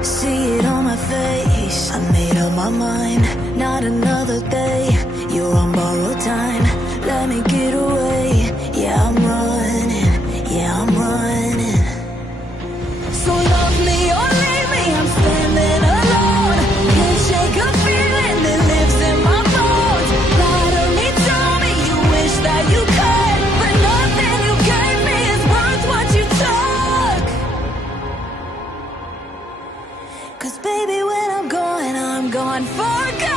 See it on my face, I made up my mind. Not another day, you're on borrowed time. Let me get away, yeah I'm running, yeah I'm running. So love me or leave me, I'm standing alone. Can't shake a feeling that lives in my bones. Lie to me, tell me you wish that you could, but nothing you gave me is worth what you took. 'Cause baby when I'm gone for good.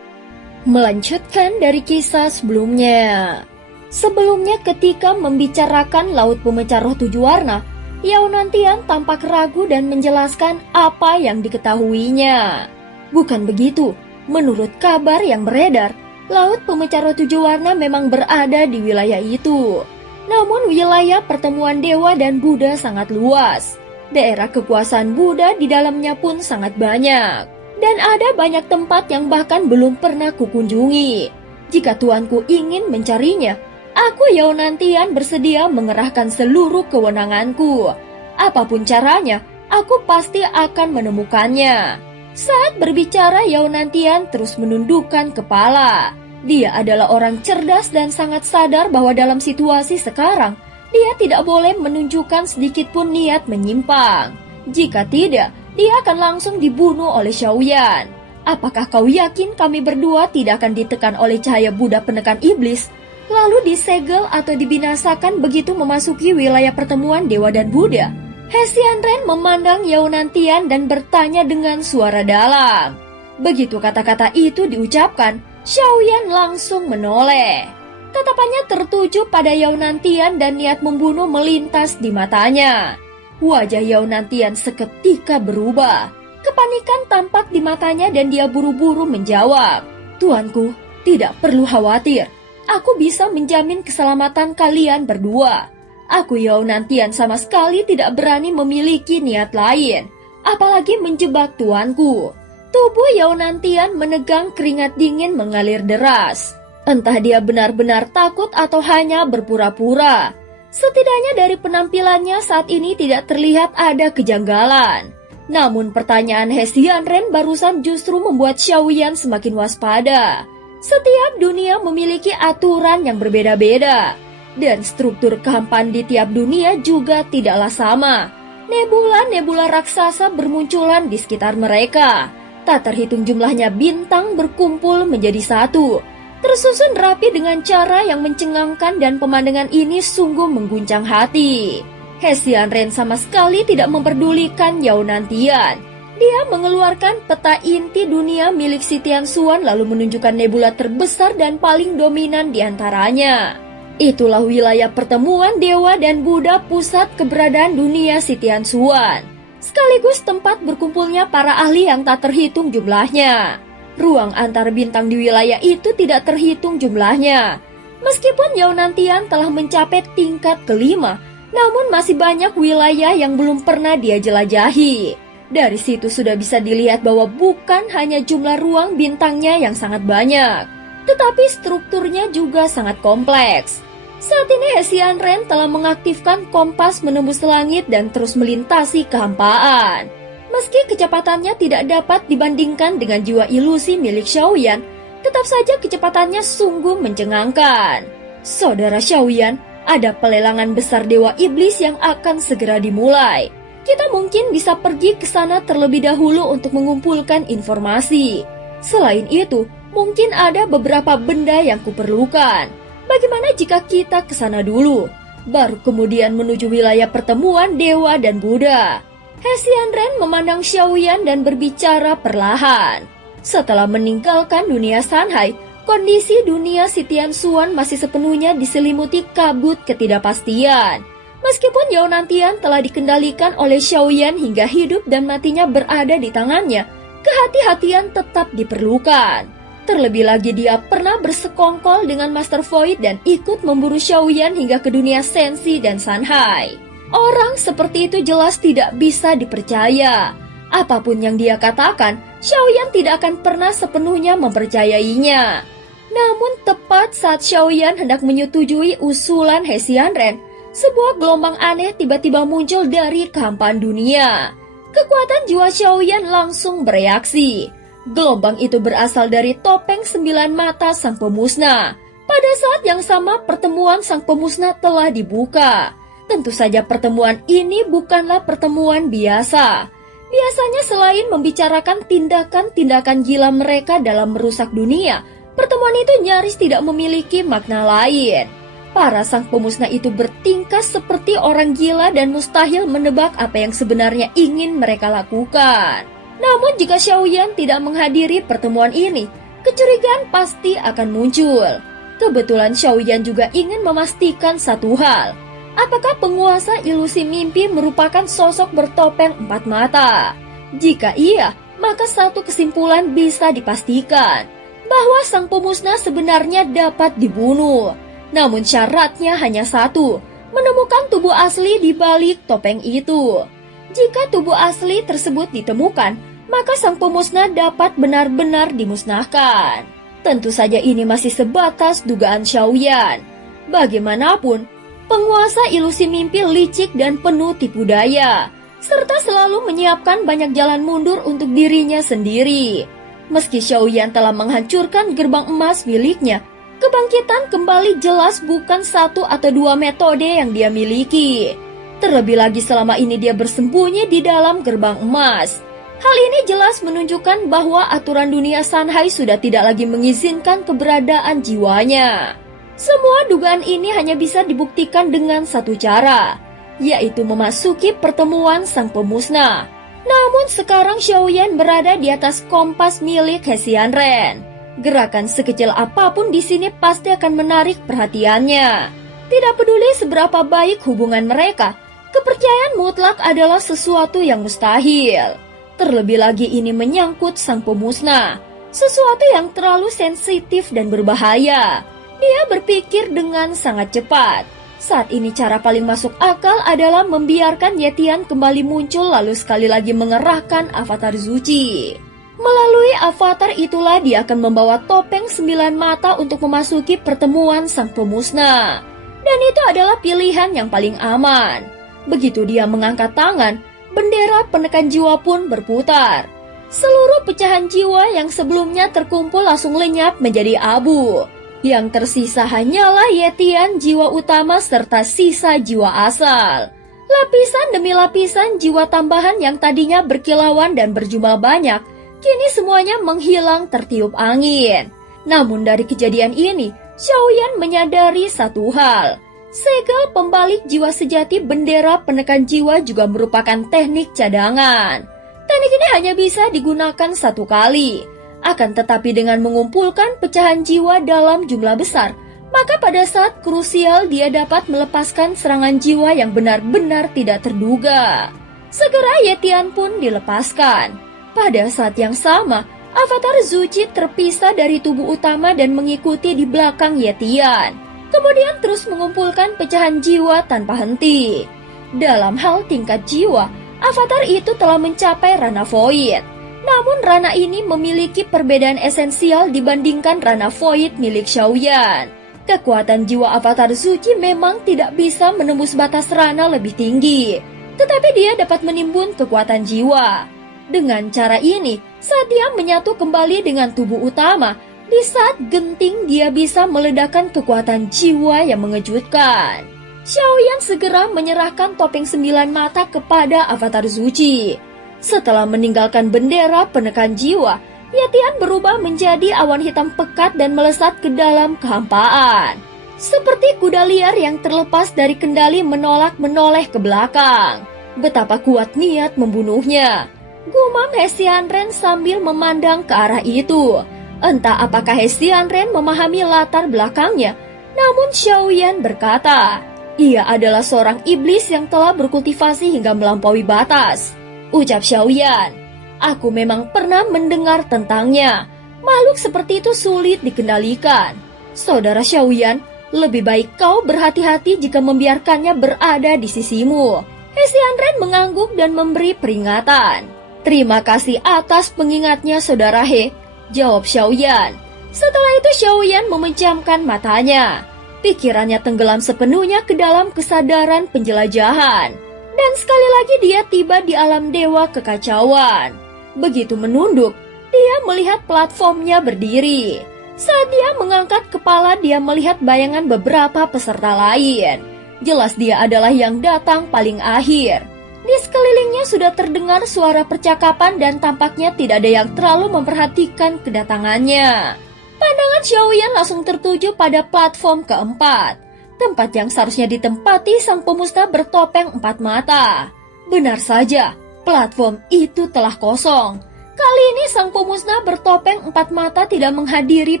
Melanjutkan dari kisah sebelumnya. Sebelumnya ketika membicarakan Laut Pemecah Roh 7 Warna, Yao Nantian tampak ragu dan menjelaskan apa yang diketahuinya. Bukan begitu, menurut kabar yang beredar, Laut Pemecah Roh 7 Warna memang berada di wilayah itu. Namun wilayah pertemuan Dewa dan Buddha sangat luas. Daerah kekuasaan Buddha di dalamnya pun sangat banyak. Dan ada banyak tempat yang bahkan belum pernah kukunjungi. Jika tuanku ingin mencarinya, aku Yao Nantian bersedia mengerahkan seluruh kewenanganku. Apapun caranya, aku pasti akan menemukannya. Saat berbicara, Yao Nantian terus menundukkan kepala. Dia adalah orang cerdas dan sangat sadar bahwa dalam situasi sekarang, dia tidak boleh menunjukkan sedikitpun niat menyimpang. Jika tidak, dia akan langsung dibunuh oleh Xiaoyan. Apakah kau yakin kami berdua tidak akan ditekan oleh cahaya Buddha penekan iblis, lalu disegel atau dibinasakan begitu memasuki wilayah pertemuan Dewa dan Buddha? Hesian Ren memandang Yao Nantian dan bertanya dengan suara dalam. Begitu kata-kata itu diucapkan, Xiaoyan langsung menoleh. Tatapannya tertuju pada Yao Nantian dan niat membunuh melintas di matanya. Wajah Yao Nantian seketika berubah. Kepanikan tampak di matanya dan dia buru-buru menjawab, "Tuanku, tidak perlu khawatir. Aku bisa menjamin keselamatan kalian berdua. Aku Yao Nantian sama sekali tidak berani memiliki niat lain, apalagi menjebak tuanku." Tubuh Yao Nantian menegang, keringat dingin mengalir deras. Entah dia benar-benar takut atau hanya berpura-pura. Setidaknya dari penampilannya saat ini tidak terlihat ada kejanggalan. Namun pertanyaan Hesian Ren barusan justru membuat Xiaoyan semakin waspada. Setiap dunia memiliki aturan yang berbeda-beda. Dan struktur kehampaan di tiap dunia juga tidaklah sama. Nebula-nebula raksasa bermunculan di sekitar mereka. Tak terhitung jumlahnya bintang berkumpul menjadi satu. Tersusun rapi dengan cara yang mencengangkan dan pemandangan ini sungguh mengguncang hati. Hesian Ren sama sekali tidak memperdulikan Yao Nantian. Dia mengeluarkan peta inti dunia milik Si Tianxuan lalu menunjukkan nebula terbesar dan paling dominan di antaranya. Itulah wilayah pertemuan Dewa dan Buddha, pusat keberadaan dunia Si Tianxuan. Sekaligus tempat berkumpulnya para ahli yang tak terhitung jumlahnya. Ruang antar bintang di wilayah itu tidak terhitung jumlahnya. Meskipun Yao Nantian telah mencapai tingkat kelima, namun masih banyak wilayah yang belum pernah dia jelajahi. Dari situ sudah bisa dilihat bahwa bukan hanya jumlah ruang bintangnya yang sangat banyak, tetapi strukturnya juga sangat kompleks. Saat ini Hesian Ren telah mengaktifkan kompas menembus langit dan terus melintasi kehampaan. Meski kecepatannya tidak dapat dibandingkan dengan jiwa ilusi milik Xiaoyan, tetap saja kecepatannya sungguh mencengangkan. Saudara Xiaoyan, ada pelelangan besar Dewa Iblis yang akan segera dimulai. Kita mungkin bisa pergi ke sana terlebih dahulu untuk mengumpulkan informasi. Selain itu, mungkin ada beberapa benda yang kuperlukan. Bagaimana jika kita ke sana dulu, baru kemudian menuju wilayah pertemuan Dewa dan Buddha? Hesian Ren memandang Xiaoyan dan berbicara perlahan. Setelah meninggalkan dunia Sanhai, kondisi dunia Si Tianxuan masih sepenuhnya diselimuti kabut ketidakpastian. Meskipun Yao Nantian telah dikendalikan oleh Xiaoyan hingga hidup dan matinya berada di tangannya, kehati-hatian tetap diperlukan. Terlebih lagi dia pernah bersekongkol dengan Master Void dan ikut memburu Xiaoyan hingga ke dunia Sensi dan Sanhai. Orang seperti itu jelas tidak bisa dipercaya. Apapun yang dia katakan, Xiaoyan tidak akan pernah sepenuhnya mempercayainya. Namun tepat saat Xiaoyan hendak menyetujui usulan He Xianren, sebuah gelombang aneh tiba-tiba muncul dari kehampaan dunia. Kekuatan jiwa Xiaoyan langsung bereaksi. Gelombang itu berasal dari topeng 9 mata sang pemusnah. Pada saat yang sama pertemuan sang pemusnah telah dibuka. Tentu saja pertemuan ini bukanlah pertemuan biasa. Biasanya selain membicarakan tindakan-tindakan gila mereka dalam merusak dunia, pertemuan itu nyaris tidak memiliki makna lain. Para sang pemusnah itu bertingkah seperti orang gila dan mustahil menebak apa yang sebenarnya ingin mereka lakukan. Namun jika Xiaoyan tidak menghadiri pertemuan ini, kecurigaan pasti akan muncul. Kebetulan Xiaoyan juga ingin memastikan satu hal. Apakah penguasa ilusi mimpi merupakan sosok bertopeng 4 mata? Jika iya, maka satu kesimpulan bisa dipastikan, bahwa sang pemusnah sebenarnya dapat dibunuh. Namun syaratnya hanya satu, menemukan tubuh asli di balik topeng itu. Jika tubuh asli tersebut ditemukan, maka sang pemusnah dapat benar-benar dimusnahkan. Tentu saja ini masih sebatas dugaan Xiaoyan. Bagaimanapun, penguasa ilusi mimpi licik dan penuh tipu daya, serta selalu menyiapkan banyak jalan mundur untuk dirinya sendiri. Meski Xiaoyan telah menghancurkan gerbang emas miliknya, kebangkitan kembali jelas bukan satu atau dua metode yang dia miliki. Terlebih lagi selama ini dia bersembunyi di dalam gerbang emas. Hal ini jelas menunjukkan bahwa aturan dunia Sanhai sudah tidak lagi mengizinkan keberadaan jiwanya. Semua dugaan ini hanya bisa dibuktikan dengan satu cara, yaitu memasuki pertemuan sang pemusnah. Namun sekarang Xiaoyan berada di atas kompas milik He Xianren. Gerakan sekecil apapun di sini pasti akan menarik perhatiannya. Tidak peduli seberapa baik hubungan mereka, kepercayaan mutlak adalah sesuatu yang mustahil. Terlebih lagi ini menyangkut sang pemusnah, sesuatu yang terlalu sensitif dan berbahaya. Dia berpikir dengan sangat cepat. Saat ini cara paling masuk akal adalah membiarkan Yetian kembali muncul lalu sekali lagi mengerahkan avatar Zuci. Melalui avatar itulah dia akan membawa topeng 9 mata untuk memasuki pertemuan sang pemusnah. Dan itu adalah pilihan yang paling aman. Begitu dia mengangkat tangan, bendera penekan jiwa pun berputar. Seluruh pecahan jiwa yang sebelumnya terkumpul langsung lenyap menjadi abu. Yang tersisa hanyalah Yetian jiwa utama serta sisa jiwa asal. Lapisan demi lapisan jiwa tambahan yang tadinya berkilauan dan berjumlah banyak, kini semuanya menghilang tertiup angin. Namun dari kejadian ini, Xiaoyan menyadari satu hal. Segel pembalik jiwa sejati bendera penekan jiwa juga merupakan teknik cadangan. Teknik ini hanya bisa digunakan satu kali. Akan tetapi dengan mengumpulkan pecahan jiwa dalam jumlah besar, maka pada saat krusial dia dapat melepaskan serangan jiwa yang benar-benar tidak terduga. Segera Yetian pun dilepaskan. Pada saat yang sama, avatar Zuci terpisah dari tubuh utama dan mengikuti di belakang Yetian. Kemudian terus mengumpulkan pecahan jiwa tanpa henti. Dalam hal tingkat jiwa, avatar itu telah mencapai Rana Void. Namun Rana ini memiliki perbedaan esensial dibandingkan Rana Void milik Xiaoyan. Kekuatan jiwa avatar Zuci memang tidak bisa menembus batas Rana lebih tinggi, tetapi dia dapat menimbun kekuatan jiwa. Dengan cara ini, saat dia menyatu kembali dengan tubuh utama, di saat genting dia bisa meledakkan kekuatan jiwa yang mengejutkan. Xiaoyan segera menyerahkan topeng 9 mata kepada avatar Zuci. Setelah meninggalkan bendera penekan jiwa, Yetian berubah menjadi awan hitam pekat dan melesat ke dalam kehampaan. Seperti kuda liar yang terlepas dari kendali menoleh ke belakang. Betapa kuat niat membunuhnya. Gumam He Xianren sambil memandang ke arah itu. Entah apakah He Xianren memahami latar belakangnya, namun Xiaoyan berkata, ia adalah seorang iblis yang telah berkultivasi hingga melampaui batas. Ucap Xiaoyan, aku memang pernah mendengar tentangnya. Makhluk seperti itu sulit dikendalikan. Saudara Xiaoyan, lebih baik kau berhati-hati jika membiarkannya berada di sisimu. He Xianren mengangguk dan memberi peringatan. Terima kasih atas pengingatnya Saudara He, jawab Xiaoyan. Setelah itu Xiaoyan memejamkan matanya. Pikirannya tenggelam sepenuhnya ke dalam kesadaran penjelajahan. Dan sekali lagi dia tiba di alam dewa kekacauan. Begitu menunduk, dia melihat platformnya berdiri. Saat dia mengangkat kepala, dia melihat bayangan beberapa peserta lain. Jelas dia adalah yang datang paling akhir. Di sekelilingnya sudah terdengar suara percakapan dan tampaknya tidak ada yang terlalu memperhatikan kedatangannya. Pandangan Xiaoyan langsung tertuju pada platform keempat, tempat yang seharusnya ditempati sang pemusnah bertopeng 4 mata. Benar saja, platform itu telah kosong. Kali ini sang pemusnah bertopeng 4 mata tidak menghadiri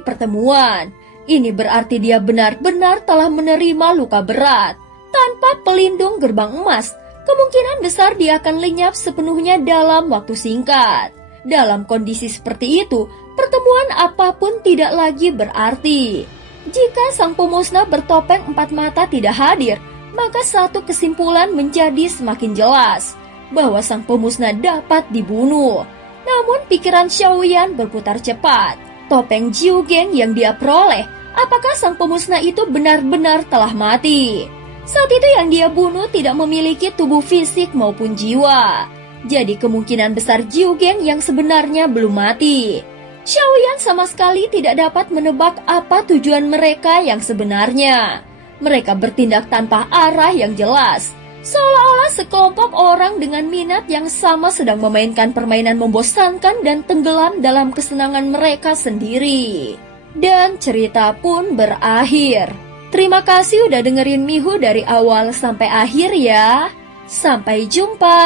pertemuan. Ini berarti dia benar-benar telah menerima luka berat. Tanpa pelindung gerbang emas, kemungkinan besar dia akan lenyap sepenuhnya dalam waktu singkat. Dalam kondisi seperti itu, pertemuan apapun tidak lagi berarti. Jika sang pemusnah bertopeng 4 mata tidak hadir, maka satu kesimpulan menjadi semakin jelas, bahwa sang pemusnah dapat dibunuh. Namun pikiran Xiaoyan berputar cepat. Topeng Jiugeng yang dia peroleh, apakah sang pemusnah itu benar-benar telah mati? Saat itu yang dia bunuh tidak memiliki tubuh fisik maupun jiwa. Jadi kemungkinan besar Jiugeng yang sebenarnya belum mati. Xiaoyan sama sekali tidak dapat menebak apa tujuan mereka yang sebenarnya. Mereka bertindak tanpa arah yang jelas. Seolah-olah sekelompok orang dengan minat yang sama sedang memainkan permainan membosankan dan tenggelam dalam kesenangan mereka sendiri. Dan cerita pun berakhir. Terima kasih udah dengerin Mihu dari awal sampai akhir ya. Sampai jumpa.